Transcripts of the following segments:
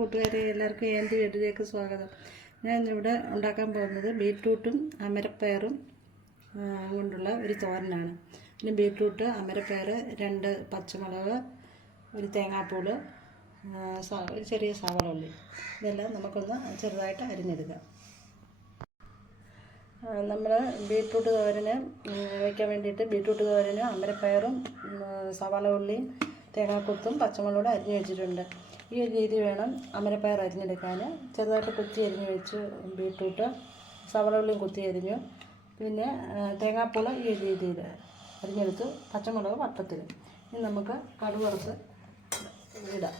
കൂട്ടുകാരെ, എല്ലാവർക്കും എൻ്റെ വീട്ടിലേക്ക് സ്വാഗതം. ഞാൻ ഇവിടെ ഉണ്ടാക്കാൻ പോകുന്നത് ബീറ്റ്റൂട്ടും അമരപ്പയറും കൊണ്ടുള്ള ഒരു തോരനാണ്. പിന്നെ ബീറ്റ്റൂട്ട്, അമരപ്പയർ, 2 പച്ചമുളക്, ഒരു തേങ്ങാപ്പൂള്, ഒരു ചെറിയ സവാള, ഇതെല്ലാം നമുക്കൊന്ന് ചെറുതായിട്ട് അരിഞ്ഞെടുക്കാം. നമ്മൾ ബീറ്റ്റൂട്ട് തോരന് വയ്ക്കാൻ വേണ്ടിയിട്ട് ബീറ്റ്റൂട്ട് തോരന് അമരപ്പയറും സവാള ഉള്ളിയും തേങ്ങാക്കൊത്തും പച്ചമുളകും അരിഞ്ഞ് വെച്ചിട്ടുണ്ട്. ഈ ഒരു രീതി വേണം അമരപ്പയർ അരിഞ്ഞെടുക്കാൻ. ചെറുതായിട്ട് കുത്തി അരിഞ്ഞ് വെച്ച് ബീറ്റ്റൂട്ട്, സവാള ഉള്ളിയും കുത്തി അരിഞ്ഞു. പിന്നെ തേങ്ങാപ്പൂള് ഈ ഒരു രീതിയിൽ അരിഞ്ഞെടുത്ത്, പച്ചമുളക് വട്ടത്തിൽ. ഇനി നമുക്ക് കടുക് വറുത്ത് ഇടാം.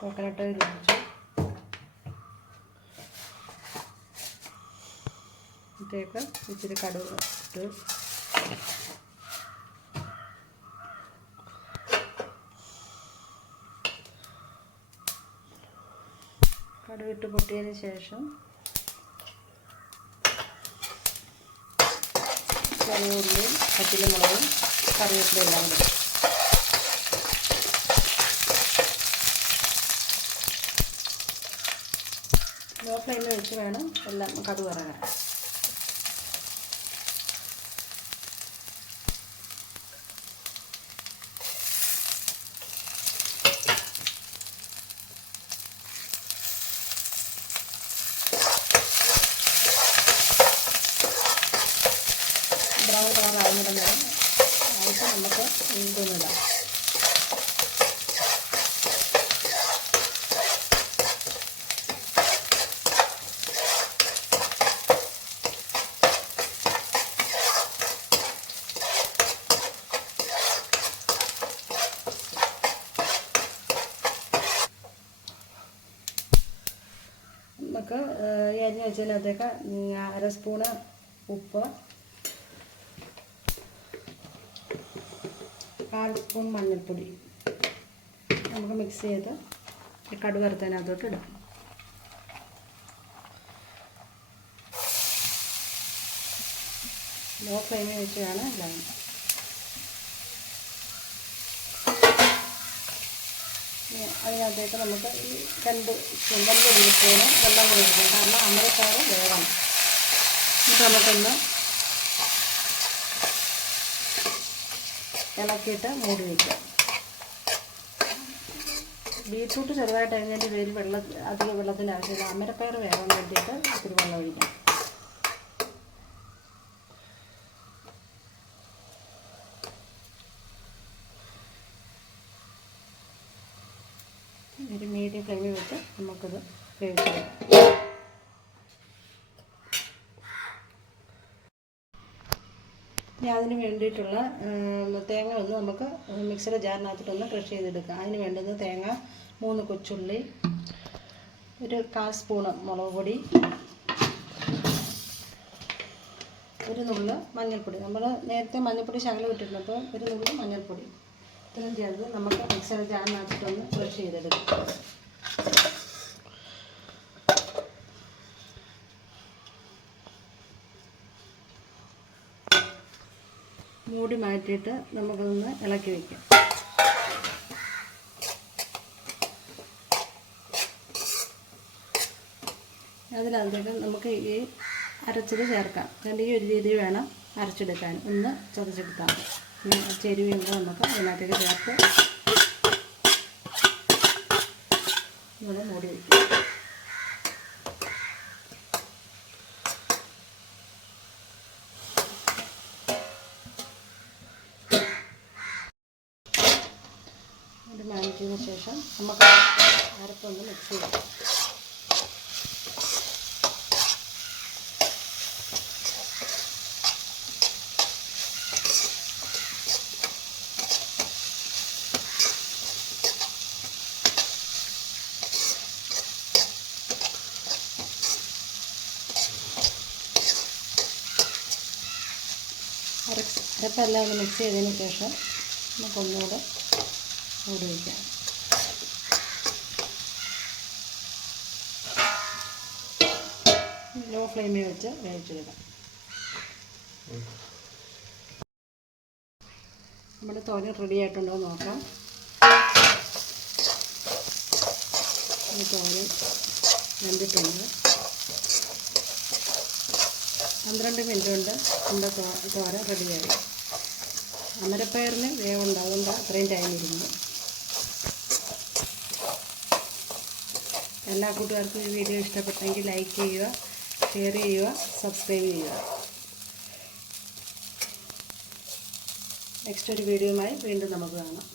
കോക്കനട്ട് ഓയിൽ ഒഴിച്ചു, ഇതിലേക്ക് ഇച്ചിരി കടുക് ഇട്ട് കടുകിട്ട് പൊട്ടിയതിന് ശേഷം ചെറിയ ഉള്ളിയും പച്ചമുളകും കറിവേപ്പിലയും എല്ലാം കൂടി ലോ ഫ്ലെയിമിൽ വെച്ച് വേണം എല്ലാം കടുക് ഇറങ്ങാൻ. ബ്രൗൺ കളർ ആകുന്നിടം വരെ ആയിട്ട് നമുക്ക് ഇതൊന്നിടാം. നമുക്ക് ഈ അരിഞ്ഞ് വെച്ചതിനകത്തേക്ക് 1/2 സ്പൂണ് ഉപ്പ്, 1/4 സ്പൂൺ മഞ്ഞൾപ്പൊടി നമുക്ക് മിക്സ് ചെയ്ത് കടുക് വറുത്തതിനകത്തോട്ട് ഇടാം. ലോ ഫ്ലെയിമിൽ വെച്ച് വേണം ഇടാൻ. അതിനകത്തേക്ക് നമുക്ക് ഈ 2 സ്പൂണ് വെള്ളം കൂടി ഇടാം. കാരണം അമരപ്പയർ വേഗം. എന്നിട്ട് നമുക്കൊന്ന് ഇളക്കിയിട്ട് മൂടി വയ്ക്കാം. ബീറ്റ്റൂട്ട് ചെറുതായിട്ട് അരിഞ്ഞതിൻ്റെ പേര് അധികം വെള്ളത്തിൻ്റെ ആവശ്യമില്ല. അമരപ്പയർ വേകാൻ വേണ്ടിയിട്ട് ഇത്തിരി വെള്ളം ഒഴിക്കാം. ഒരു മീഡിയം ഫ്ലെയിമിൽ വെച്ച് നമുക്കിത് വേവിച്ചെടുക്കാം. ഇനി അതിന് വേണ്ടിയിട്ടുള്ള തേങ്ങ ഒന്ന് നമുക്ക് മിക്സിയുടെ ജാറിനകത്തിട്ടൊന്ന് ക്രഷ് ചെയ്തെടുക്കാം. അതിന് വേണ്ടുന്നത് തേങ്ങ, 3 കൊച്ചുള്ളി, ഒരു 1/4 സ്പൂണ് മുളക് പൊടി, ഒരു നുള്ള് മഞ്ഞൾപ്പൊടി. നമ്മൾ നേരത്തെ മഞ്ഞൾപ്പൊടി ശകലം ഇട്ടിട്ടുണ്ട്, അപ്പോൾ ഒരു നുള്ള് മഞ്ഞൾപ്പൊടി. ഇത്രയും ചേർത്ത് നമുക്ക് മിക്സിയുടെ ജാറിനകത്തിട്ടൊന്ന് ക്രഷ് ചെയ്തെടുക്കാം. മൂടി മാറ്റിയിട്ട് നമുക്കൊന്ന് ഇളക്കി വയ്ക്കാം. അതിനകത്തേക്ക് നമുക്ക് ഈ അരച്ചത് ചേർക്കാം. അതുകൊണ്ട് ഈ ഒരു രീതിയിൽ വേണം അരച്ചെടുക്കാൻ. ഒന്ന് ചതച്ചെടുത്താൽ ചെരുവിയുമ്പോൾ നമുക്ക് അതിനകത്തേക്ക് ചേർത്ത് ഇവിടെ മൂടി വയ്ക്കാം. ഇത് മാറ്റിയതിന് ശേഷം നമുക്ക് അരപ്പൊന്ന് മിക്സ് ചെയ്യാം. അരപ്പെല്ലാം ഒന്ന് മിക്സ് ചെയ്തതിന് ശേഷം നമുക്കൊന്നുകൂടെ മൂടി വയ്ക്കാം. ലോ ഫ്ലെയിമിൽ വെച്ച് വേവിച്ചെടുക്കാം. നമ്മുടെ തോരൻ റെഡി ആയിട്ടുണ്ടോ എന്ന് നോക്കാം. ഈ തോരൻ വെന്തിട്ടുണ്ട്. 12 മിനിറ്റ് കൊണ്ട് നമ്മുടെ തോരൻ റെഡിയായി. അമരപ്പയറിന് വേവുണ്ട്, അതുകൊണ്ട് അത്രയും ടൈം ഇരുന്നു. എല്ലാ കൂട്ടുകാർക്കും ഈ വീഡിയോ ഇഷ്ടപ്പെട്ടെങ്കിൽ ലൈക്ക് ചെയ്യുക, ഷെയർ ചെയ്യുക, സബ്സ്ക്രൈബ് ചെയ്യുക. നെക്സ്റ്റ് ഒരു വീഡിയോയുമായി വീണ്ടും നമുക്ക് കാണാം.